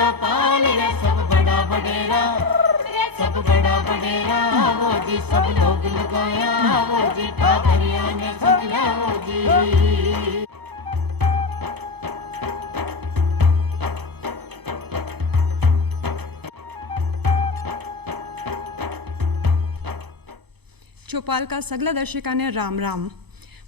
चौपाल रे सब बड़ा बडेरा, सब बड़ा बडेरा वो जी, सब लोग लगाया वो जी, ठाकरिया ने संगला वो जी। चौपाल का सगला दर्शका ने राम राम।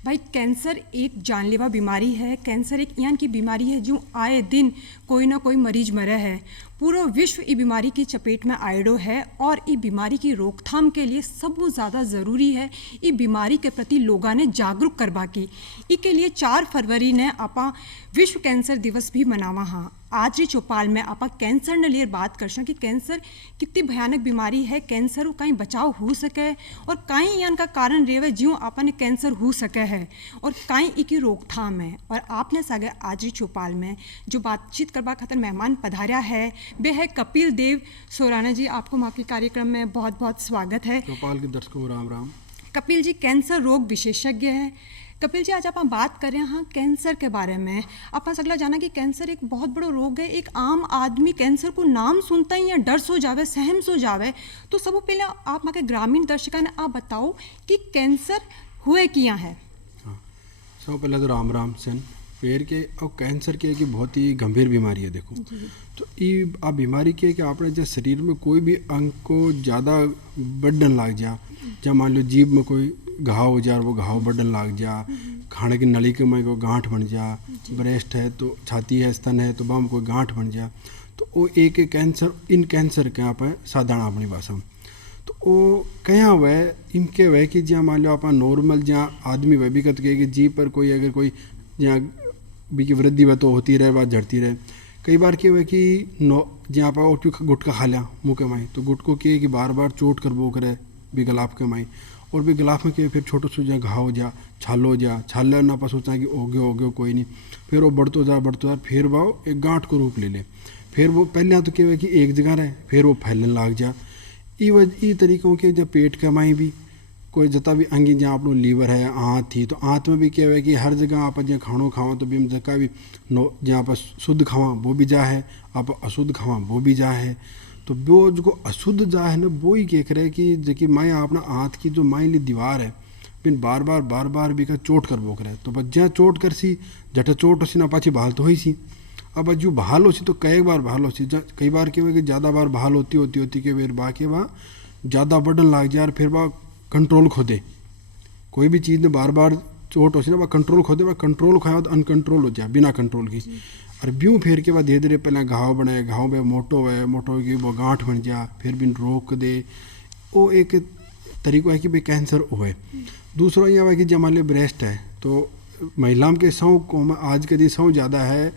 भाई कैंसर एक जानलेवा बीमारी है। कैंसर एक यान की बीमारी है जो आए दिन कोई ना कोई मरीज मरे है। पूरा विश्व ई बीमारी की चपेट में आयडो है और ई बीमारी की रोकथाम के लिए सबसे ज़्यादा ज़रूरी है ई बीमारी के प्रति लोगों ने जागरूक करवा की। इसके लिए 4 फरवरी ने आपा विश्व कैंसर दिवस भी मनावा। हाँ, आज ही चौपाल में आपा कैंसर ने लिए बात कर कि कैंसर कितनी भयानक बीमारी है, कैंसर को कहीं बचाव हो सके और कहीं यान का कारण रेवे ज्यों आपन कैंसर हो सके है और कहीं इकी रोकथाम है। और आपने सागे आज ही चौपाल में जो बातचीत करवा खातर मेहमान पधारा है वे है कपिल देव सोराना जी। आपको माँ के कार्यक्रम में बहुत बहुत स्वागत है। चौपाल के दर्शकों राम राम। कपिल जी कैंसर रोग विशेषज्ञ है। कपिल जी आज आप बात कर रहे हैं हाँ कैंसर के बारे में। आप सगला जाना कि कैंसर एक बहुत बड़ा रोग है। एक आम आदमी कैंसर को नाम सुनता ही या डर सो जावे, सहम सो जावे। तो सब पहले आप माँ के ग्रामीण दर्शका ने आप बताओ कि कैंसर हुए किया है। हाँ, सब पहले तो राम राम सेन पेड़ के और कैंसर के एक बहुत ही गंभीर बीमारी है। देखो तो ये आप बीमारी के कि आपने जब शरीर में कोई भी अंग को ज़्यादा बढ़न लग जा, जब मान लो जीभ में कोई घाव हो जा, वो घाव बढ़न लग जा, खाने की नली के में कोई गांठ बन जा, ब्रेस्ट है तो छाती है, स्तन है तो बम कोई गांठ बन जा, तो वो एक कैंसर इन कैंसर के आप साधारण अपनी भाषा में तो वो कहाँ वह इनके वह कि जहाँ मान लो आप नॉर्मल जहाँ आदमी वह भी कहते कि जीभ पर कोई अगर कोई जहाँ भी की वृद्धि वह तो होती रहे, बात झड़ती रहे। कई बार क्या हुआ कि जहाँ पर गुटखा खा लिया मुँह के माई तो गुटको के कि बार बार चोट कर वो करे भी गलाफ के माई और भी गलाफ में के फिर छोटे से जहाँ घाव हो जा, छाल हो जा, छाल ना पा सोचा कि हो गयो कोई नहीं, फिर वो बढ़तो जा फिर वो एक गांठ को रूप ले ले। फिर वो पहले तो क्या हुआ कि एक जगह रहे फिर वो फैलने लग जा। ई तरीक़ों के जब पेट के माई भी कोई जता भी अंगी जहाँ अपनो लीवर है, आँत थी तो आँत में भी क्या है कि हर जगह आप जहाँ खाणो खावा तो भी जगह भी जहाँ पर शुद्ध खावा वो भी जा है, आप अशुद्ध खावा वो भी जा है। तो वो जो अशुद्ध जा है ना वो ही कह रहे कि जबकि माई अपना आँत की जो माई ली दीवार है बिन बार बार भी का चोट कर बोक रहे तो बस जहाँ चोट कर सी जट चोट हो सी ना पाची बहाल तो हो सी। अब जो बहाल हो सी तो कई बार बहाल हो सी, कई बार क्या कि ज़्यादा बार बहाल होती के फिर बाकी वह ज़्यादा बढ़न लग जाए फिर वह कंट्रोल खो दे। कोई भी चीज़ में बार बार चोट हो सी ना वह कंट्रोल खो दे, वह कंट्रोल खाया तो अनकंट्रोल हो जाए बिना कंट्रोल की। और ब्यूँ फिर के बाद धीरे धीरे पहले घाव बने, घाव में मोटो की वो गांठ बन जा, फिर भी रोक दे। वो एक तरीक़ा है कि भाई कैंसर हुए। दूसरा यह है कि जब मान लो ब्रेस्ट है तो महिलाओं के सौ को आज के दिन सौ ज़्यादा है।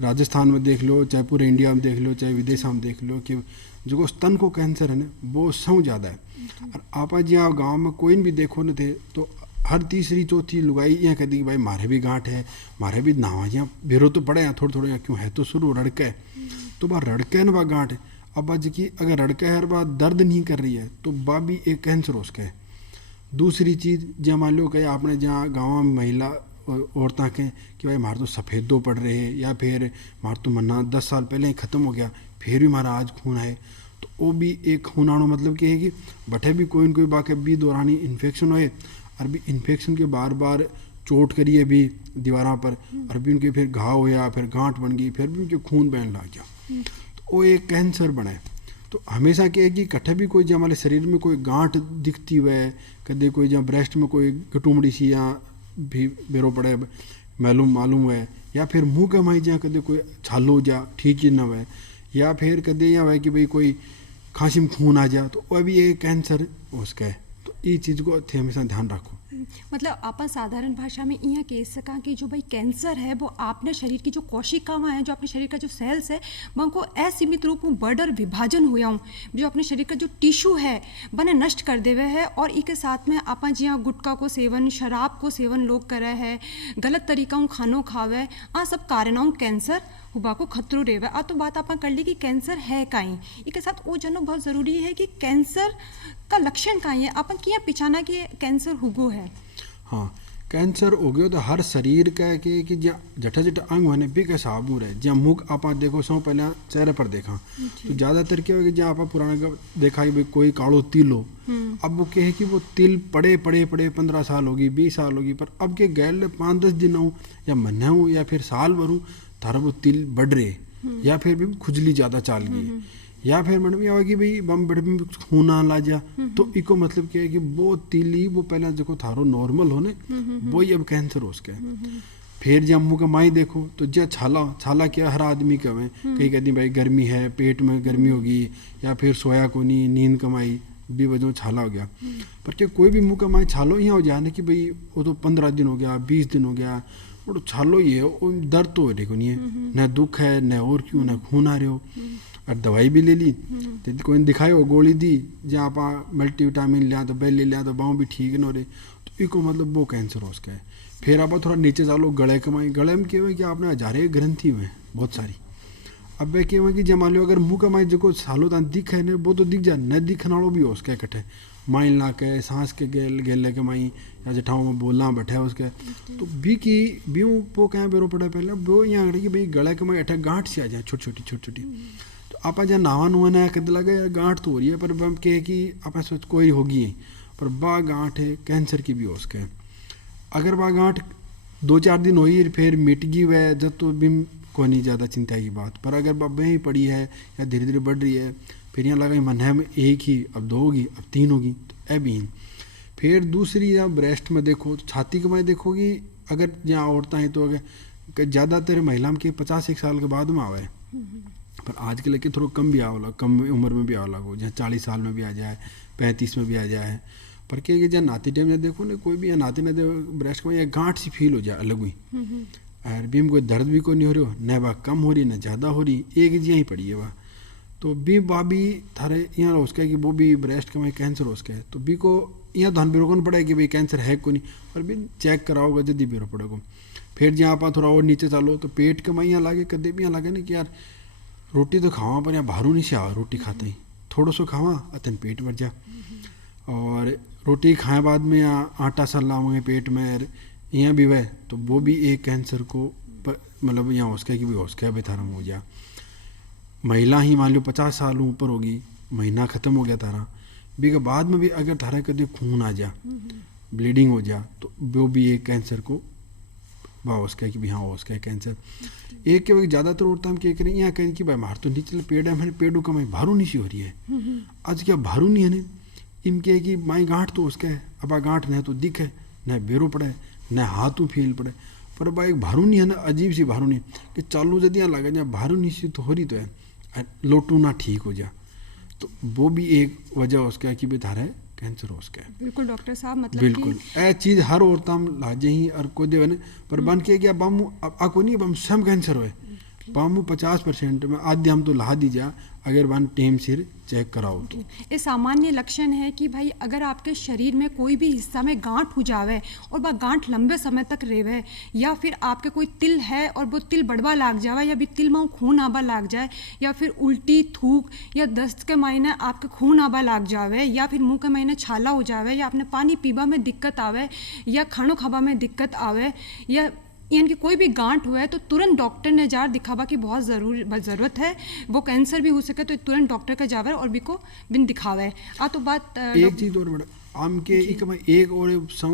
राजस्थान में देख लो, चाहे पूरे इंडिया में देख लो, चाहे विदेश में देख लो कि जो स्तन को कैंसर है ना वो सौ ज़्यादा है। और आप जहाँ गाँव में कोई भी देखो न थे तो हर तीसरी चौथी लुगाई यहाँ कहती कि भाई मारे भी गांठ है, मारे भी नावा यहाँ बेरो तो पड़े हैं थोड़े यहाँ क्यों है तो शुरू रड़का है तो बा रड़का है ना बा गांठ है। अब बा जी अगर रड़का है और बा दर्द नहीं कर रही है तो बा भी एक कैंसर हो उसका है। दूसरी चीज़ जहाँ मान लो कहीं आपने जहाँ गाँव में महिला औरतें कहें कि भाई मार तो सफ़ेद दो पड़ रहे हैं या फिर मार तो मन्ना 10 साल पहले ही ख़त्म हो गया फिर भी हमारा आज खून है तो वो भी एक खून आनो मतलब कि है कि बटे भी कोई न कोई बाकी भी दौरानी इन्फेक्शन होए और भी इन्फेक्शन के बार बार चोट करिए भी दीवारों पर और भी उनके फिर घाव होया फिर गांठ बन गई फिर भी उनके खून बहने लग गया तो वो एक कैंसर बने। तो हमेशा क्या है कि कट्ठे भी कोई जब हमारे शरीर में कोई गांठ दिखती हुए कदे कोई जहाँ ब्रेस्ट में कोई गटुमड़ी सी या भी बेरो पड़े मालूम है या फिर मुँह के माई जहाँ कदे कोई छालो जा ठीक ही ना हुए या फिर कदे यहाँ हुआ कि भाई कोई खांसी में खून आ जा तो वह भी एक कैंसर उसका है। तो ये चीज़ को हमेशा ध्यान रखो। मतलब आप साधारण भाषा में यह कह सका कि जो भाई कैंसर है वो आपने शरीर की जो कोशिकाएं हैं, जो अपने शरीर का जो सेल्स है उनको असीमित रूप में बढ़ और विभाजन हुआ हूँ जो अपने शरीर का जो टिश्यू है बने नष्ट कर देवे है। और इसके साथ में आप जिया गुटखा को सेवन, शराब को सेवन लोग करे है, गलत तरीका खानो खावे, आ सब कारणों कैंसर हुआ को खतरो रेवे। आ तो बात आप कर ली कि कैंसर है कहीं, इसके साथ वो जानना बहुत ज़रूरी है कि कैंसर का लक्षण कहीं है, अपन किया पिछाना कि कैंसर हुगो है। हाँ, कैंसर हो गयो तो हर शरीर का कि जटा जटा अंग होने भी का साबू रहे जहाँ मुख आप देखो सौ पहले चेहरे पर देखा तो ज़्यादातर क्या होगा जहाँ आप पुराना देखा कि भाई कोई कालो तिल हो, अब वो कहे कि वो तिल पड़े पड़े पड़े 15 साल होगी 20 साल होगी, पर अब के गैल 5-10 दिन हो या महीना हो या फिर साल भर हो थारा वो तिल बढ़ रहे या फिर भी खुजली ज़्यादा चाल गई या फिर मैडम यह होगी भाई बम बड़ में खून आ ला जा, तो इको मतलब क्या है कि वो तिली वो पहले देखो थारो नॉर्मल होने वही अब कैंसर हो उसका। फिर जब मुँह का माई देखो तो जब छाला क्या हर आदमी का है, कहीं कहती भाई गर्मी है पेट में गर्मी होगी या फिर सोया को नहीं नींद कमाई भी वजह छाला हो गया, पर क्या कोई भी मुँह का माई छालो यहाँ हो जाए ना कि भाई वो तो 15 दिन हो गया 20 दिन हो गया वो तो छालो ही है, वो दर्द तो देखो नहीं है न दुख है न और क्यों न खून आ रहे हो, और दवाई भी ले ली तो कोई दिखाए हो गोली दी जहाँ आप मल्टीविटामिन लिया तो बेल ले लिया तो बाँव भी ठीक न हो रहे, तो इको मतलब वो कैंसर हो उसका है। फिर आप थोड़ा नीचे चालो गले कमाई गले में क्या हुआ कि आपने हजारे ग्रंथि हुए बहुत सारी, अब वे क्या हुआ कि जब मान लो अगर मुँह कमाई जो सालों तक दिख है वो तो दिख जाए न दिखना वालों भी हो उसका इकट्ठे माइन ला के सांस के गेले के माई या जठाओं में बोलना बैठे उसके, तो भी की भी वो कहाँ बेरो पड़ा पहले वो यहाँ कि भाई गले के माई अठे गांठ से आ जाए छोटी छोटी, तो आप जहाँ नहावा नुआ कद लगे गांठ तो हो रही है पर हम कहे कि आप सोच कोई होगी पर बा गांठ है कैंसर की भी हो उसके, अगर बा गांठ 2-4 दिन हुई फिर मिट गई वह जब तो भी कोई नहीं ज़्यादा चिंता की बात, पर अगर बाबा ही पड़ी है या धीरे धीरे बढ़ रही है फिर यहाँ लगा मन है में एक ही अब 2 होगी अब 3 होगी तो अब ही। फिर दूसरी या ब्रेस्ट में देखो तो छाती के में देखोगी अगर जहाँ औरतें हैं तो अगर ज़्यादातर महिला के 50 साल के बाद में आवे, पर आज के लेके थोड़ा कम भी आवा कम उम्र में भी आवा लगो जहाँ 40 साल में भी आ जाए 35 में भी आ जाए, पर क्या जहाँ नाती टाइम जब देखो ना कोई भी नाती ना दे ब्रेस्ट में या गांठ सी फील हो जाए अलग हुई और भी कोई दर्द भी कोई नहीं हो रही हो न वह कम हो रही न ज़्यादा हो रही एक जी ही पड़ी है वह, तो भी वह भी थारे यहाँ उसका कि वो भी ब्रेस्ट का में कैंसर हो उसका है, तो भी को यहाँ ध्यान भी रोकना पड़ेगा कि भाई कैंसर है को नहीं, पर भी चेक कराओगे जल्दी भी रो पड़ेगा। फिर जहाँ आप थोड़ा और नीचे चालो तो पेट के में यहाँ लागे कदे भी यहाँ लागे ना कि यार रोटी तो खावा पर यहाँ भारू नहीं से आ रोटी खाते ही थोड़ा सो खावा अतन पेट भर जा, और रोटी खाए बाद में यहाँ आटा सा लाओगे पेट में यहाँ भी वह तो वो भी एक कैंसर को मतलब यहाँ उसका कि भी उसका भी थारा हो जा। महिला ही मान लो 50 साल ऊपर होगी महीना ख़त्म हो गया तारा भी के बाद में भी अगर थारा कभी खून आ जा ब्लीडिंग हो जा तो वो भी एक कैंसर को वाह उसका कि भी हाँ उसका है कैंसर। एक के ज़्यादातर औरतें हम क्या करें यहाँ कहें कि भाई मार तो नहीं चल पेड़ है मैंने पेड़ों का मैं भारू नहीं सी हो रही है आज क्या भारू नहीं है ना इम के कि माई गांठ तो उसका है अब गांठ न तो दिख है न बेरो पड़े न हाथों फील पड़े, पर अब एक भारू नहीं है ना अजीब सी भारू नहीं कि चालू यदि यहाँ लगा जाए भारू नहीं सी तो हो रही तो है लोटू ना ठीक हो जा, तो वो भी एक वजह उसका कि बेधारा है कैंसर हो उसका है। बिल्कुल डॉक्टर साहब मतलब बिल्कुल ए चीज़ हर औरत लाजे ही और को दे पर बन के गया बामू आपको नहीं बम सम कैंसर होए बामू 50% में आधे हम तो ला दी जा अगर वन टेम सिर चेक कराओ तो। ये सामान्य लक्षण है कि भाई अगर आपके शरीर में कोई भी हिस्सा में गांठ हो जावे और वह गांठ लंबे समय तक रेवे या फिर आपके कोई तिल है और वो तिल बढ़वा लाग जावे या भी तिल में खून आबा लाग जाए या फिर उल्टी थूक या दस्त के महीने आपके खून आबा लाग जावे या फिर मुंह के महीने छाला हो जावे या आपने पानी पीबा में दिक्कत आवे या खानो खाबा में दिक्कत आवे या यानी कि कोई भी गांठ हुआ है तो तुरंत डॉक्टर ने जार दिखावा की बहुत ज़रूरत है, वो कैंसर भी हो सके तो तुरंत डॉक्टर का जावे और भी को बिन दिखावे आ तो बात एक चीज़ और बड़ा आम के एक और सौ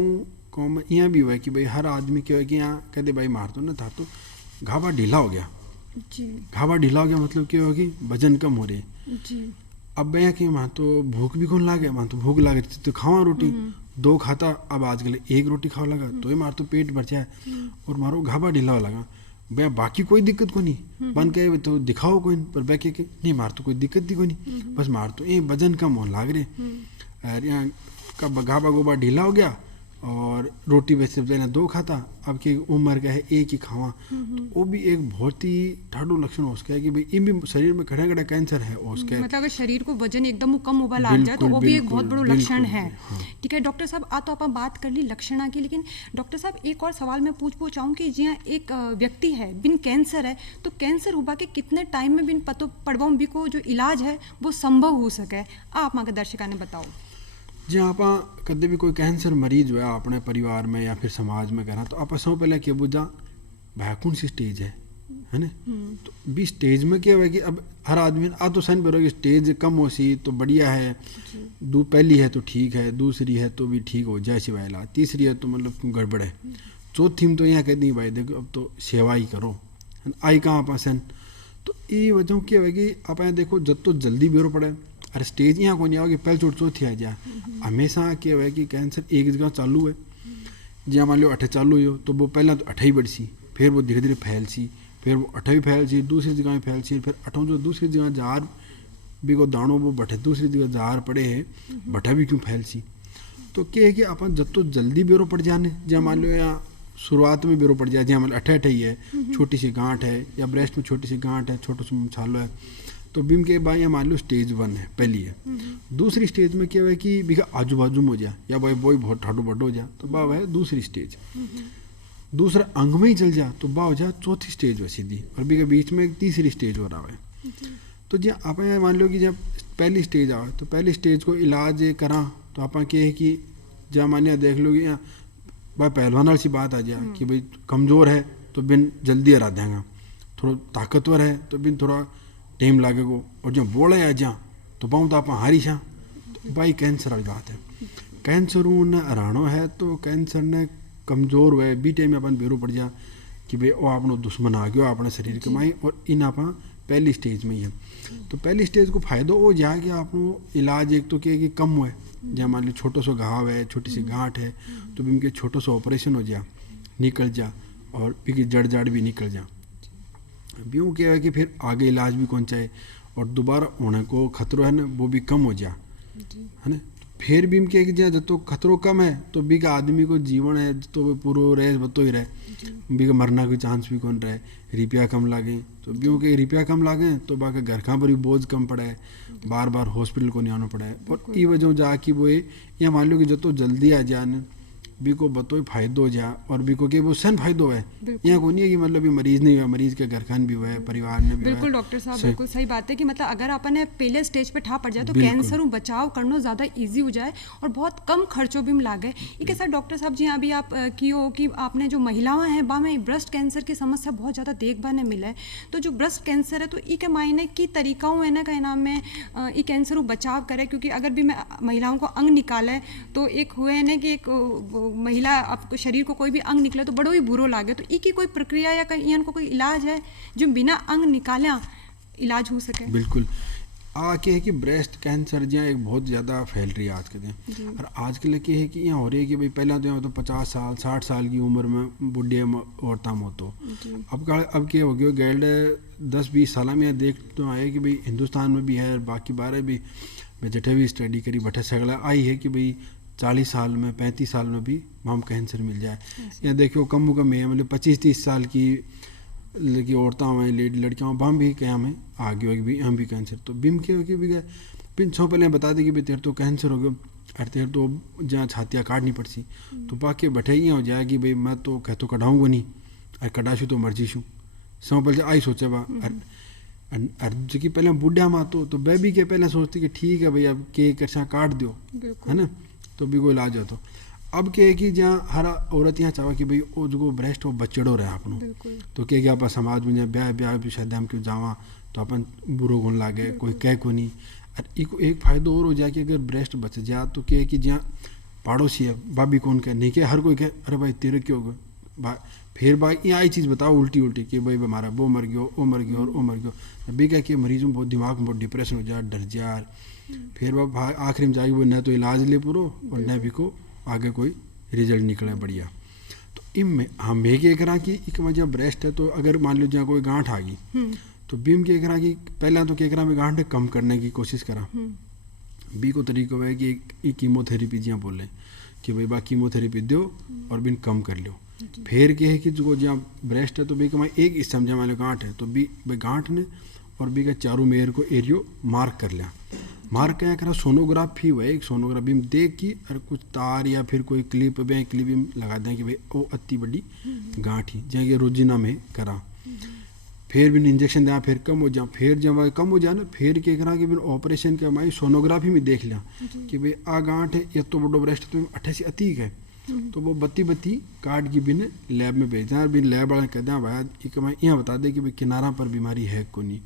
कौम यहाँ भी हुआ है कि भाई हर आदमी क्या है कि यहाँ कहते भाई मार तो ना था तो घावा ढीला हो गया जी घावा ढीला हो गया मतलब क्या होगी वजन कम हो रही जी अब यहाँ कि वहाँ तो भूख भी कौन लागे वहाँ तो भूख लागे तो खावा रोटी 2 खाता अब आजकल 1 रोटी खावा लगा तो ही मार तो पेट भर जाए और मारो घावा ढीला लगा भैया बाकी कोई दिक्कत को नहीं बन के तो दिखाओ कोई पर बैके के नहीं मार तो कोई दिक्कत ही को नहीं बस मार तो ये वजन कम होने लाग रहे और यहाँ का घावा गोबा ढीला हो गया और रोटी वैसे पहले 2 खाता अब की उम्र का है 1 ही खावा तो वो भी एक बहुत ही ठाडो लक्षण हो उसका है कि भाई इन भी शरीर में खड़ा खड़ा कैंसर है उसका मतलब अगर शरीर को वजन एकदम कम होगा लाग जाए तो वो भी एक बहुत बड़ा लक्षण है। ठीक है डॉक्टर साहब आ तो आप बात कर ली लक्षण की, लेकिन डॉक्टर साहब एक और सवाल मैं पूछूँ कि जी एक व्यक्ति है बिन कैंसर है तो कैंसर हुआ के कितने टाइम में बिन पतो पड़वा भी को जो इलाज है वो संभव हो सके आप मार्गदर्शिका ने बताओ। जे आप कदे भी कोई कैंसर मरीज हुआ अपने परिवार में या फिर समाज में करा तो आप सब पहले क्या बुझा भाई कौन सी स्टेज है ना। तो भी स्टेज में क्या हुआ कि अब हर आदमी आ तो सहन करो कि स्टेज कम हो सी तो बढ़िया है, पहली है तो ठीक है, दूसरी है तो भी ठीक हो जाए सिवाय इलाज, तीसरी है तो मतलब गड़बड़ है, चौथी में तो यहाँ कह दी भाई देखो अब तो सेवा ही करो है ना, आई कहाँ आप सहन। तो ये वजह क्या है कि आप यहाँ देखो जब तो जल्दी बेरो पड़े अरे स्टेज यहाँ को नहीं आओगे पहले चोट चौथी आ जाए। हमेशा क्या है कि कैंसर एक जगह चालू है, जहाँ मान लो अठे चालू हो तो वो पहला तो अठे ही बढ़ सी, फिर वो धीरे धीरे फैल सी, फिर वो अठे भी फैल सी, दूसरी जगह में फैल सी, फिर अठों जो दूसरी जगह जार भी को दानों वो बठे दूसरी जगह जार पड़े है बठा भी क्यों फैल सी। तो क्या है कि अपन जब तो जल्दी बेरो पड़ जाने, जहाँ मान लो यहाँ शुरुआत में बेरो पड़ जाए, जहाँ मतलब अठे अठे ही है, छोटी सी गांठ है या ब्रेस्ट में छोटी सी गांठ है, छोटा सा छालो है, तो बीम के बाद या मान लो स्टेज 1 है पहली है। दूसरी स्टेज में क्या है कि बिका आजू बाजू में हो जाए या भाई बोई बहुत ठाडो बड्डो हो जाए तो बाव है दूसरी स्टेज। दूसरा अंग में ही चल जा तो बाव हो जाए चौथी स्टेज हो सीधी, और भी के बीच में एक तीसरी स्टेज हो रहा है। तो जब आप मान लो कि जब पहली स्टेज आए तो पहली स्टेज को इलाज करा तो आप क्या है कि जब मानिए देख लो कि भाई पहलवान वाली सी बात आ जाए कि भाई कमज़ोर है तो बिन जल्दी हरा देंगे, थोड़ा ताकतवर है तो बिन थोड़ा टाइम लागेगा, और जब बोले आ जा तो पाऊँ तो आप हारी छा। तो भाई कैंसर वाली बात है, कैंसर ने हरानो है तो कैंसर ने कमज़ोर हुए बी टाइम में अपन बेरो पड़ जा कि भाई वो अपनो दुश्मन आ गया अपने शरीर के माई, और इन आप पहली स्टेज में ही है। तो पहली स्टेज को फायदा हो जाए कि आपनो इलाज एक तो क्या कि कम हुए, जहाँ मान लो छोटो सो घाव है, छोटी सी गांठ है तो भी इनके छोटो सो ऑपरेशन हो जा निकल जा, और भी जड़ जाड़ भी निकल जा। यूँ क्या है कि फिर आगे इलाज भी कौन चाहे और दोबारा होने को खतरो है ना वो भी कम हो जा है ना। फिर भी क्या है कि जब तो खतरो कम है तो भी का आदमी को जीवन है तो वो पूरा रहे बतो ही रहे, भी का मरना कोई चांस भी कौन रहे, रुपया कम लागे तो भी के रुपया कम लागे तो बाकी घर का पर भी बोझ कम पड़ा है, बार बार हॉस्पिटल को नहीं आना पड़ा है। और ये वजह जाकि वो ये मान लो कि जो तो जल्दी आ जाए बी को बतो फायदो हो जा, और बी को कि वो सन फायदो है, यहाँ को नहीं है कि मतलब ये मरीज नहीं हुआ, मरीज के घर खान भी हुआ है, परिवार ने भी बिल्कुल डॉक्टर साहब बिल्कुल सही बात है कि मतलब अगर अपन पहले स्टेज पे ठा पड़ जाए तो कैंसर बचाव करना ज़्यादा इजी हो जाए और बहुत कम खर्चों भी लागे। एक ऐसा डॉक्टर साहब जी अभी आप की हो कि आपने जो महिलाएं हैं बा में ब्रेस्ट कैंसर की समस्या बहुत ज़्यादा देखभाल ने मिला है, तो जो ब्रेस्ट कैंसर है तो ई के मायने की तरीकाओं है ना का नाम में ई कैंसर बचाव करे, क्योंकि अगर भी महिलाओं को अंग निकाले तो एक हुए है ना कि एक महिला आपको शरीर को कोई भी अंग निकले तो बड़ो ही बुरो लागे, तो ई की कोई प्रक्रिया या कहीं को कोई इलाज है जो बिना अंग निकाले इलाज हो सके? बिल्कुल क्या है कि ब्रेस्ट कैंसर जहाँ एक बहुत ज़्यादा फैल रही है आज के दिन, और आज के लिए क्या है कि यहाँ हो रही है कि भाई पहला तो यहाँ तो 50 साल 60 साल की उम्र में बुढ़े औरतों में तो अब क्या हो गया गैल्ड 10-20 साल में यहाँ देख तो आए कि भाई हिंदुस्तान में भी है, बाकी बारह भी मैं जठे भी स्टडी करी बठे सगला आई है कि भाई 40 साल में 35 साल में भी माम कैंसर मिल जाए। यहाँ देखियो कम है मतलब 25-30 साल की औरतें हैं लेडी लड़कियाँ बम भी क्या हमें आ गया होगी भी हम भी कैंसर, तो बिम के होगी भी पिन छो पहले बता देगी भाई तेरे तो कैंसर हो गया, अरे तेरे तो जहाँ छातियाँ काटनी पड़सी, तो बाकी बैठे ही हो जाएगी भाई मैं तो कह तो कढ़ाऊँगा नहीं, अरे कढ़ाशू तो मर्जी शू सौ पहले आई सोचे बा जो कि पहले बुढ़िया माँ तो बेबी के पहले सोचती कि ठीक है भाई अब के करसा काट दो है ना तो भी कोई इलाज हो। तो अब क्या है कि जहाँ हर औरत यहाँ चाहे कि भाई वो जो ब्रेस्ट वो बच्चड़ो रहे अपनों, तो क्या कि आप समाज में जहाँ ब्याह ब्याह भी शायद हम क्यों जावा तो अपन बुरो गुण लागे कोई कह को नहीं। और एक फ़ायदो और हो जाए कि अगर ब्रेस्ट बच जाए तो क्या है कि जहाँ पड़ोसी है भाभी कौन कह नहीं कह हर कोई कह अरे भाई तेरे क्यों हो गए फिर भाई यहाँ आई चीज़ बताओ उल्टी कि भाई हमारा वो मर गया वो मर गया और वो मर गया, भी क्या कि मरीजों बहुत दिमाग में बहुत डिप्रेशन हो जाए डर जा, फिर वह आखिरी में जाएगी वो न तो इलाज ले पूरो और न भी को आगे कोई रिजल्ट निकले बढ़िया। तो इनमें हम भी क्या करा कि एक वजह ब्रेस्ट है तो अगर मान लो जहाँ कोई गांठ आ गई तो बीम क्या करा कि पहला तो क्या करा मैं गांठ कम करने की कोशिश करा। बी को तरीका है कि कीमोथेरेपी जहाँ बोले कि भाई बा कीमोथेरेपी दो और बिन कम कर लो। फिर क्या है कि जो जहाँ ब्रेस्ट है तो बी का एक इस समझा मान लो गांठ है तो बी गांठ ने और बी का चारों मेयर को एरियो मार्क कर लिया, मार्क क्या करा सोनोग्राफी हुआ एक सोनोग्राफी में देख की और कुछ तार या फिर कोई क्लिप लगा दें कि भाई वो अति बड़ी गांठ ही जहाँ ये रोजिना में करा। फिर भी इंजेक्शन दिया, फिर कम हो जा, फिर जब कम हो जाए ना, फिर क्या करा कि फिर ऑपरेशन के हमारी सोनोग्राफी में देख लिया कि भाई आ गांठ है, ये तो बड़ो ब्रेस्ट तो 28 अतीक है, तो वो बत्ती बत्ती काट की बिन लैब में भेज दें, बिन लैब वाले कहते हैं भाई कि मैं यहाँ बता दे कि भाई किनारा पर बीमारी है को नहीं,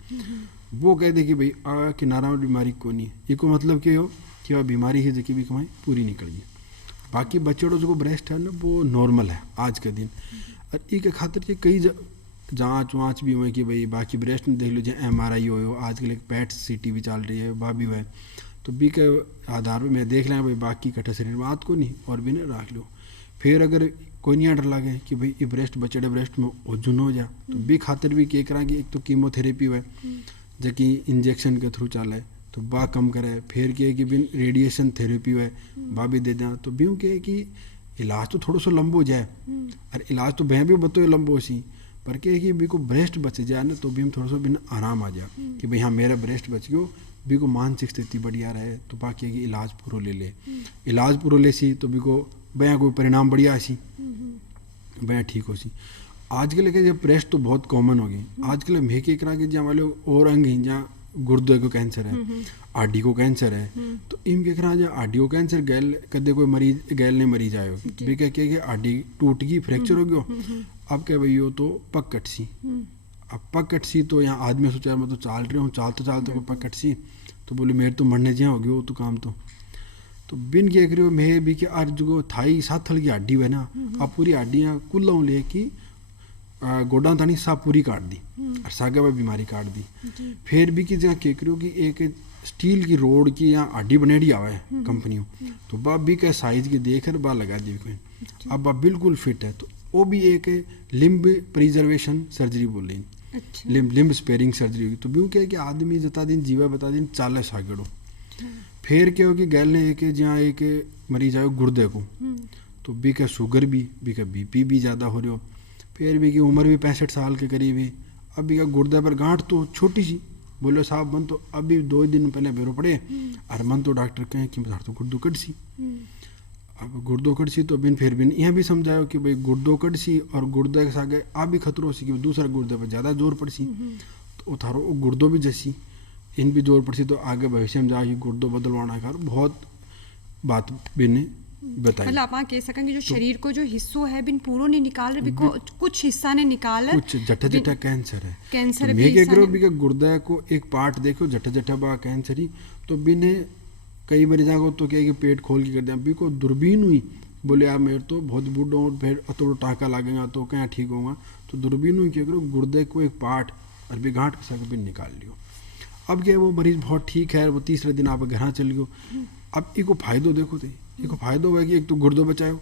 वो कह दे कि भाई आ किनारा में बीमारी को नहीं, ये को मतलब क्या हो कि वह बीमारी है जो कि भी कमाई पूरी निकल गई। बाकी बच्चों जो ब्रेस्ट है ना वो नॉर्मल है आज के दिन, और ई के खातिर के कई जाँच वाँच भी हुए कि भाई बाकी ब्रेस्ट में देख लीजिए MRI हो, आजकल एक पैट CT भी चल रही है, वह भी हुआ, तो बी के आधार पर मैं देख लें भाई बाकी कट्ठे शरीर में आत को नहीं और भी नहीं रख लो। फिर अगर कोई नहीं डर लगे कि भाई ये ब्रेस्ट बचड़े ब्रेस्ट में ओजन हो जा, तो बी खातिर भी क्या करा कि एक तो कीमोथेरेपी हुआ जबकि इंजेक्शन के थ्रू चला है तो बा कम करे, फिर क्या कि बिन रेडिएशन थेरेपी हुआ बा भी दे दें, तो भी क्या कि इलाज तो थोड़ा सा लंबो जाए, और इलाज तो भैं भी बतो लंबो सी, पर क्या है कि बी को ब्रेस्ट बच जाए ना तो भी हम थोड़ा सा बिन आराम आ जाए कि भाई हाँ मेरा ब्रेस्ट बच गयो, बी को मानसिक स्थिति बढ़िया रहे, तो बाकी है कि इलाज पूरा ले इलाज पूरा ले सी तो बी को बयां कोई परिणाम बढ़िया सी, बयां ठीक हो सी। आजकल के जब ब्रेस्ट तो बहुत कॉमन हो गई, आजकल मैं के करा कि जहाँ वाले और अंग हैं जहाँ गुर्दे को कैंसर है, आडी को कैंसर है, तो इन के करा जहाँ आडी को कैंसर गैल कदे कोई मरीज गैल ने मरीज आयो भी कह के आडी टूट गई फ्रैक्चर हो गयो, अब क्या भाई हो तो पग कट सी, अब पग कट सी तो यहाँ आदमी सोचा मैं तो चाल रही हूँ चालते चालते कोई पग कट सी, तो बोले मेरे तो मरने जहाँ हो गया वो तो काम तो बिन क्या करियो मैं भी कि आज जो थाई सात थल की हड्डी है ना, अब पूरी हड्डियाँ कुल्लाऊँ ले कि गोडा तानी सा पूरी काट दी और सागे में बीमारी काट दी। फिर भी कि जहाँ क्या करियो कि एक स्टील की रोड की यहाँ हड्डी बनेड़ी आवा है कंपनियों, तो बा भी के साइज की देख कर बा लगा दी कोई, अब बा बिल्कुल फिट है, तो वो भी एक लिम्ब प्रिजर्वेशन सर्जरी बोले, लिम्ब स्पेयरिंग सर्जरी होगी, तो भी क्या है कि आदमी जता दिन जीवा बता दिन 40 आगड़ो। फिर क्या हो कि गैल ने एक जहाँ एक मरीज आयो गुर्दे को, तो बी का शुगर भी का BP भी ज़्यादा हो रही हो, फिर भी की उम्र भी 65 साल के करीब है, अब भी का गुर्दे पर गांठ तो छोटी सी, बोलो साहब मन तो अभी 2 दिन पहले बेरो पड़े और मन तो डॉक्टर कहें कि तो गुर्दो कट सी, अब गुर्दो कट सी तो बिन फिर बिन यह भी समझायो कि भाई गुर्दो कट सी और गुर्दे के सागे आ भी खतरो सी कि दूसरा गुर्दे पर ज़्यादा जोर पड़ सी, तो थारो गुर्दो भी जैसी इन भी जोर पड़सी, तो आगे भविष्य में जाके गुर्दो बदलवाना का बहुत बात बिन बताई। मतलब आप कह सकेंगे जो शरीर को जो हिस्सों है बिन पूरो नहीं निकाल रहे, बिको कुछ हिस्सा ने निकाल रहे, कुछ जट्ठा जट्ठा कैंसर है, कैंसर तो मैं क्या करो भी गुर्दे को एक पार्ट देखो जट्ठा जट्ठा बा कैंसर ही, तो बिन कई बार जागो तो क्या कि पेट खोल के कर दिया, भी को दूरबीन हुई बोले आप मेरे तो बहुत बूढ़ा हूँ फिर अतोड़ो टाँका लागेगा तो क्या ठीक होगा, तो दूरबीन हुई क्या करो गुर्दे को एक पार्ट और भी गांठ के साथ बिन निकाल लियो। अब क्या वो मरीज बहुत ठीक है, वो तीसरे दिन आप घर चल गयो। अब इको फायदो देखो थे, इको फायदो है कि एक तो गुर्दो बचाओ,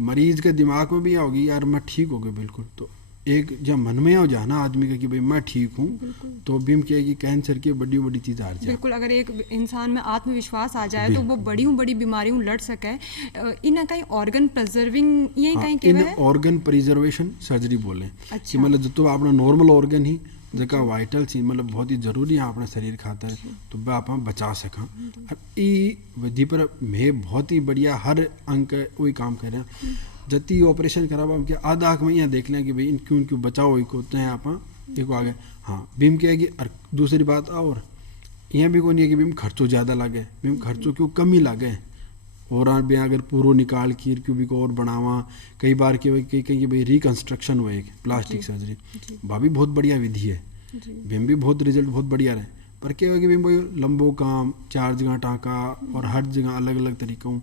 मरीज के दिमाग में भी आओगी यार मैं ठीक हो गया बिल्कुल, तो एक जब मन में हो जाना आदमी का कि भाई मैं ठीक हूँ, तो बीम क्या है कि कैंसर की बड़ी बड़ी चीज़ आ जाए। बिल्कुल, अगर एक इंसान में आत्मविश्वास आ जाए तो वो बड़ी बीमारियों लड़ सके। इन कहीं ऑर्गन प्रिजर्विंग ये कहीं इन ऑर्गन प्रिजर्वेशन सर्जरी बोले, अच्छा। कि मतलब जो अपना नॉर्मल ऑर्गन ही जगह वाइटल सी मतलब बहुत ही जरूरी है अपने शरीर खातर, तो वह आप बचा सका। और ई विधि पर मैं बहुत ही बढ़िया हर अंक वही काम कर रहे हैं, जति ऑपरेशन करावा हम क्या आधा आँख में यहाँ देख लें कि भाई इन क्यों बचाओ इको तो हैं आप देखो आगे। हाँ बीम क्या है कि दूसरी बात और यहाँ भी कोई नहीं है कि बीम खर्चों ज़्यादा लगे, बीम खर्चों क्यों कम ही लगे, और भी अगर पूरा निकाल कीर क्यों भी को और बनावा, कई बार कहीं कि भाई रिकन्स्ट्रक्शन हुए प्लास्टिक सर्जरी भाभी बहुत बढ़िया विधि है, बीम भी बहुत रिजल्ट बहुत बढ़िया रहे, पर क्या है कि बीम भाई लंबो काम 4 जगह टाँका और हर जगह अलग अलग तरीका हूँ,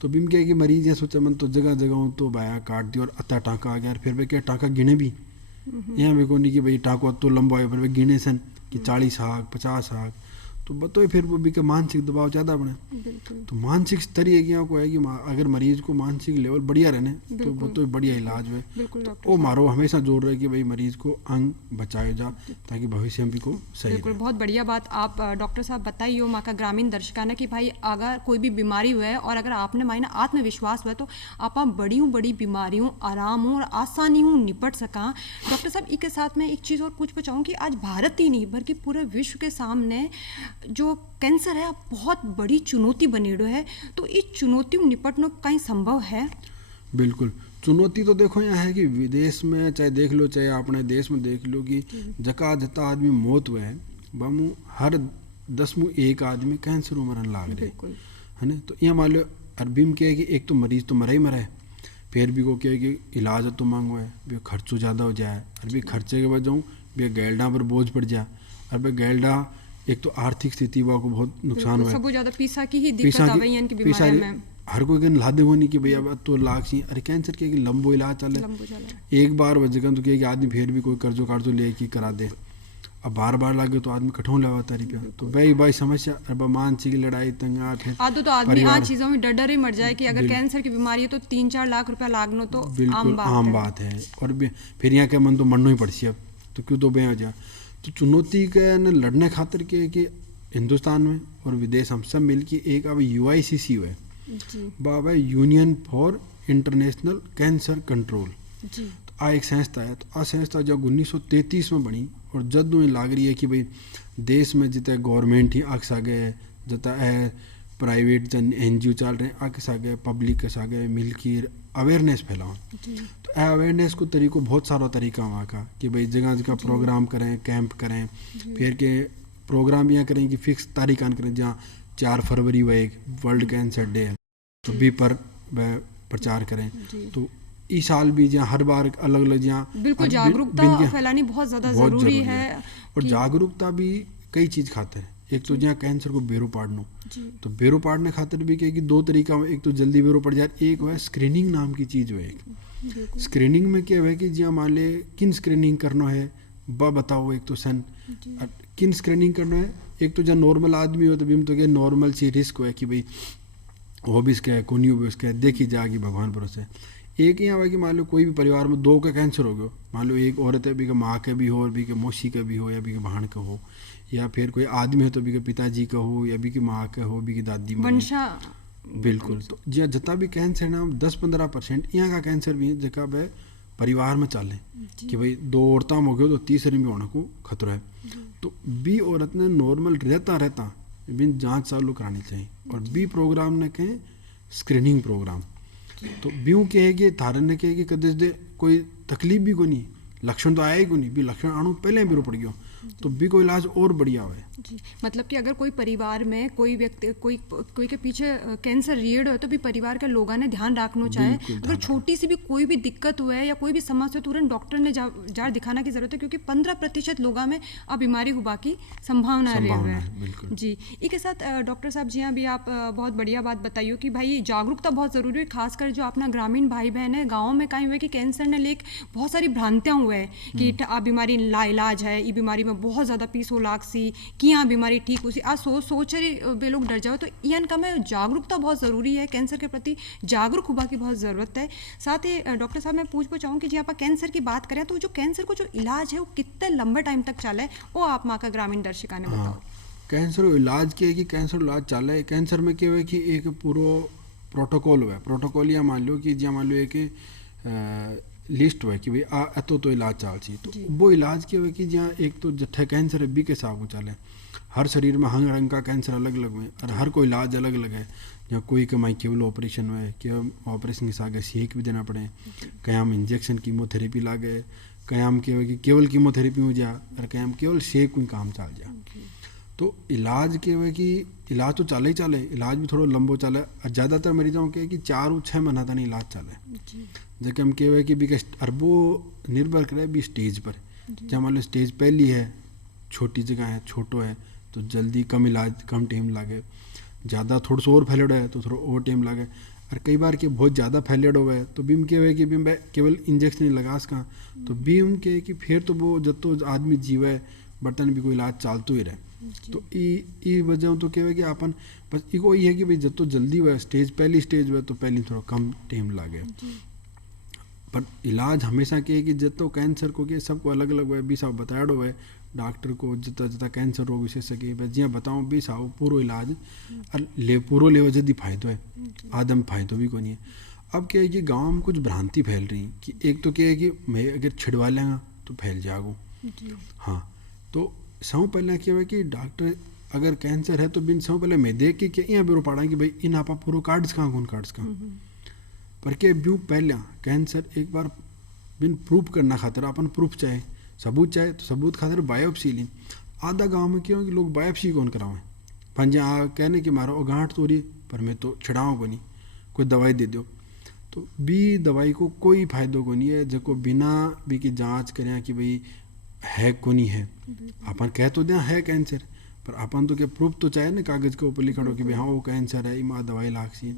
तो बीम क्या है कि मरीज ये सोचा मन तो जगह जगह हूँ तो बाया काट दी और अत्ता टाँका आ गया, फिर भाई क्या टाँका गिने भी यहाँ भी को नहीं कि भाई टाँको तो लंबा है, फिर भाई गिने सन कि 40 आँख 50 आँख, तो बताओ फिर वो भी का मानसिक दबाव ज़्यादा बने। तो मानसिक स्तर ये को है कि अगर मरीज को मानसिक लेवल बढ़िया रहने तो वो तो बढ़िया इलाज है, तो वो मारो हमेशा जोर रहे कि भाई मरीज को अंग बचाया जा ताकि भविष्य में भी को सही। बिल्कुल, बहुत बढ़िया बात आप डॉक्टर साहब बताइए माँ का ग्रामीण दर्शकाना कि भाई अगर कोई भी बीमारी हुआ है और अगर आपने मायना आत्मविश्वास हुआ है तो आप बड़ी बीमारियों आराम हो और आसानी हो निपट सका। डॉक्टर साहब इसके साथ मैं एक चीज़ और पूछ चाहूँ कि आज भारत ही नहीं बल्कि पूरे विश्व के सामने जो कैंसर है बहुत बड़ी चुनौती बनेड़ो है, तो इस चुनौती में निपटना कहीं संभव है? बिल्कुल, चुनौती तो देखो यहाँ है कि विदेश में चाहे देख लो चाहे अपने देश में देख लो कि जका जता आदमी मौत हुए है बमू हर 10 में एक आदमी कैंसर मरन लाग रहे बिल्कुल है ना। तो यहाँ मान लो अरबी में क्या है कि एक तो मरीज तो मरा ही मरा है, फिर भी को क्या है कि इलाज तो मांगो है भी खर्चो ज़्यादा हो जाए, अरबी खर्चे के वजह भी गैल्डा पर बोझ पड़ जाए, अरबी गैल्डा एक तो आर्थिक स्थिति को बहुत नुकसान हुआ है, सबसे ज्यादा पीसा की ही दिक्कत आवे इनकी बीमारी में। हर कोई कन लादे हो नहीं कि भैया अब तो लाख सी अरे कैंसर के कि लंबो इलाज चले, एक बार वजह तो क्या कि आदमी फिर भी कोई कर्जो कार्जो ले कि करा दे, अब बार बार लागे तो आदमी कठों लगाता रुपया, तो भाई समस्या अब मानसिक लड़ाई तंगा फिर आदो तो आदमी आ चीजों में डर ही मर जाए कि अगर कैंसर की बीमारी है तो 3-4 लाख रुपया लागनो तो बिल्कुल आम बात है। और फिर यहाँ के मन तो मरना ही पड़सी अब तो क्यों तो बे हो जाए। तो चुनौती के न लड़ने खातिर के कि हिंदुस्तान में और विदेश हम सब मिल के एक अब UICC हुआ है बाबा union for international cancer control, तो आ एक संस्था है। तो आ संस्था जब 1933 में बनी और जद में लाग रही है कि भाई देश में जितने गवर्नमेंट ही आग सागे जितना है प्राइवेट जन NGO चल रहे हैं आग सागे पब्लिक के सागे मिलकर अवेयरनेस फैलाओ। तो अवेयरनेस को तरीको बहुत सारा तरीका वहाँ का कि भाई जगह जगह प्रोग्राम करें कैंप करें, फिर के प्रोग्राम यहाँ करें कि फिक्स तारीख आन करें जहाँ 4 फरवरी वह एक वर्ल्ड कैंसर डे है तो भी पर वह प्रचार करें। तो इस साल भी जहाँ हर बार अलग अलग जहाँ बिल्कुल जागरूकता फैलानी बहुत ज़्यादा ज़रूरी है। और जागरूकता भी कई चीज़ खातिर है, एक तो जहाँ कैंसर को बेरो पाड़नो, तो बेरो पाड़ने खातिर भी क्या कि 2 तरीका में, एक तो जल्दी बेरो पड़ जाए, एक वह स्क्रीनिंग नाम की चीज़ है। एक स्क्रीनिंग में क्या है कि जहाँ मान ले किन स्क्रीनिंग करना है बताओ, एक तो सन किन स्क्रीनिंग करना है, एक तो जहाँ नॉर्मल आदमी हो तो भी तो क्या नॉर्मल सी रिस्क है कि भाई हॉबीज़ क्या है कोनी हॉबीज़ क्या है देखी जाएगी भगवान भरोसे। एक यहाँ है कि मान लो कोई भी परिवार में 2 का कैंसर हो गया, मान लो एक औरत है भी के माँ के भी हो और भी के मौसी का भी हो या भी के बहन का हो, या फिर कोई आदमी है तो भी के पिताजी का हो या भी की माँ का हो भी की दादी वंशा बिल्कुल। तो जहाँ जितना भी कैंसर ना 10-15% यहाँ का कैंसर भी जगह वह परिवार में चले कि भाई 2 औरतां हो गए तो तीसरे में होने को खतरा है। तो बी औरत ने नॉर्मल रहता बिन जांच चालू करानी चाहिए। और बी प्रोग्राम ने कहें स्क्रीनिंग प्रोग्राम, तो ब्यू के है कि धारण ने कहे कि कदे दे कोई तकलीफ भी को नहीं, लक्षण तो आया ही को नहीं, भी लक्षण आणु पहले भी पड़ गया तो भी कोई इलाज और बढ़िया हुआ है। जी मतलब कि अगर कोई परिवार में कोई व्यक्ति कोई के पीछे कैंसर रिएड हो तो भी परिवार के लोगों ने ध्यान रखना चाहे, अगर छोटी सी भी कोई भी दिक्कत हुआ है या कोई भी समस्या तुरंत डॉक्टर ने जार दिखाना की जरूरत है, क्योंकि 15% लोगों में अब बीमारी हुआ की संभावना है। जी इसके साथ डॉक्टर साहब जी अभी आप बहुत बढ़िया बात बताइए कि भाई जागरूकता बहुत ज़रूरी है, खासकर जो अपना ग्रामीण भाई बहन है गाँव में कहीं हुए कि कैंसर ने लेक बहुत सारी भ्रांतियाँ हुए हैं कि आ बीमारी लाइलाज है, ये बीमारी में बहुत ज़्यादा पीसो लाग सी कि यहाँ बीमारी ठीक हुई आज सोच वे लोग डर जाओ। तो इन का में जागरूकता बहुत ज़रूरी है, कैंसर के प्रति जागरूक होने की बहुत ज़रूरत है। साथ ही डॉक्टर साहब मैं पूछना चाहूँ कि जी आप कैंसर की बात करें तो जो कैंसर को जो इलाज है वो कितने लंबे टाइम तक चले, वो आप माँ का ग्रामीण दर्शका ने बताओ। कैंसर इलाज क्या है कि कैंसर इलाज चले, कैंसर में क्या है कि एक पूरा प्रोटोकॉल हुआ है। प्रोटोकॉल या मान लो कि जहाँ मान लो एक लिस्ट हुआ कि भाई तो इलाज चाल चाहिए, तो वो इलाज क्या हुआ कि जहाँ एक तो जट्ठे कैंसर है बी के हिसाब चले, हर शरीर में हर रंग का कैंसर अलग अलग है और हर कोई इलाज अलग अलग है। जहाँ कोई कमाई केवल ऑपरेशन हुआ है क्या ऑपरेशन के साथ सेक भी देना पड़े, कयाम इंजेक्शन कीमोथेरेपी लागे, कयाम क्या हुआ कि केवल कीमोथेरेपी हो जा और कयाम केवल सेक कोई काम चल जा। तो इलाज क्या हुआ कि इलाज तो चले ही चले, इलाज भी थोड़ा लंबो चले और ज़्यादातर मरीजों के कि 4-6 महीना तक इलाज चले। जबकि हम क्या हुआ कि भी अरबो निर्भर करे भी स्टेज पर, जहाँ मान लो स्टेज पहली है छोटी जगह है छोटो है तो जल्दी कम इलाज कम टाइम लागे, ज़्यादा थोड़ा सा और फैलेड है तो थोड़ा और टाइम लागे, और कई बार के बहुत ज़्यादा फैलेड हुआ है तो बीम क्या हुआ कि बीम केवल इंजेक्शन ही लगा सका तो बीम के कि फिर तो वो जब तो आदमी जीवे बर्तन भी कोई इलाज चालतो ही रहे। तो ई वजह तो क्या है कि अपन बस इको ये है कि भाई जब तो जल्दी हुआ स्टेज पहली स्टेज हुआ तो पहले थोड़ा कम टाइम लागे। पर इलाज हमेशा क्या है कि जब तो कैंसर को के सबको अलग अलग हुआ भी सब बताया हुआ है डॉक्टर को जितना जितना कैंसर रोग विशेषज्ञ जिया बताऊँ भी साहब पूरा इलाज और पूरा ले जल्दी फायदो है, आदम फायदो भी को नहीं है। अब क्या है कि गाँव में कुछ भ्रांति फैल रही कि एक तो क्या है कि मैं अगर छिड़वा लेंगा तो फैल जागो। हाँ तो सब पहले क्या है कि डॉक्टर अगर कैंसर है तो बिन सब पहले मैं देख के क्या यहाँ बेरो पाड़ा कि भाई इन आपा पूरा कार्ड्स कहाँ कौन कार्ड्स कहाँ, पर के ब्यू पहले कैंसर एक बार बिन प्रूफ करना खातर अपन प्रूफ चाहे तो सबूत खातर बायोप्सी ली। आधा गांव में क्यों कि लोग बायोप्सी कौन करावें पंजे कहने कि मारो गांठ तो रही पर मैं तो छिड़ाऊँ को नहीं, कोई दवाई दे दो। तो बी दवाई को कोई फायदो को नहीं है जो बिना बी की जांच करें कि भाई है को नहीं है। अपन कह तो दें है कैंसर, पर अपन तो क्या प्रूफ तो चाहे ना कागज़ के ऊपर लिखा कि भाई हाँ वो कैंसर है, इमा दवाई लागसी।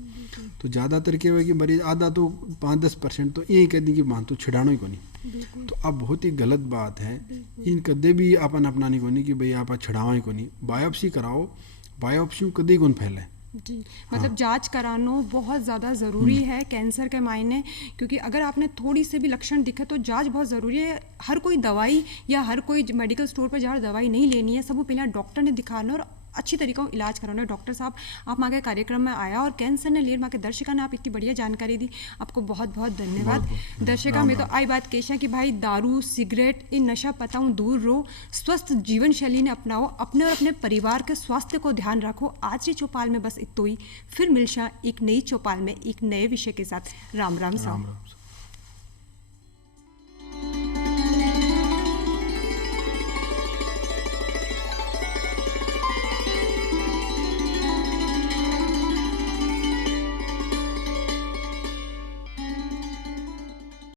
तो ज़्यादातर क्या हुआ कि मरीज आधा तो 5-10% तो यही कह दी कि मान तो छिड़ानो ही को नहीं। तो अब बहुत ही गलत बात है, इन कदे भी अपन अपनानी को नहीं कि भाई आप छिड़ावा ही को नहीं। बायोप्सी कराओ, बायोप्सी कदे कौन फैले जी, मतलब जांच कराना बहुत ज़्यादा ज़रूरी है कैंसर के मायने, क्योंकि अगर आपने थोड़ी से भी लक्षण दिखे तो जांच बहुत ज़रूरी है। हर कोई दवाई या हर कोई मेडिकल स्टोर पर जाकर दवाई नहीं लेनी है, सब पहले डॉक्टर ने दिखाना और अच्छी तरीक़े से इलाज कराना है। डॉक्टर साहब आप माँ के कार्यक्रम में आया और कैंसर ने लिए माँ के दर्शका ने आप इतनी बढ़िया जानकारी दी, आपको बहुत बहुत धन्यवाद। दर्शका में तो आई बात केशा कि भाई दारू सिगरेट इन नशा पताऊँ दूर रहो, स्वस्थ जीवन शैली ने अपनाओ, अपने और अपने परिवार के स्वास्थ्य को ध्यान रखो। आज की चौपाल में बस इतना ही, फिर मिलशा एक नई चौपाल में एक नए विषय के साथ। राम राम साहब।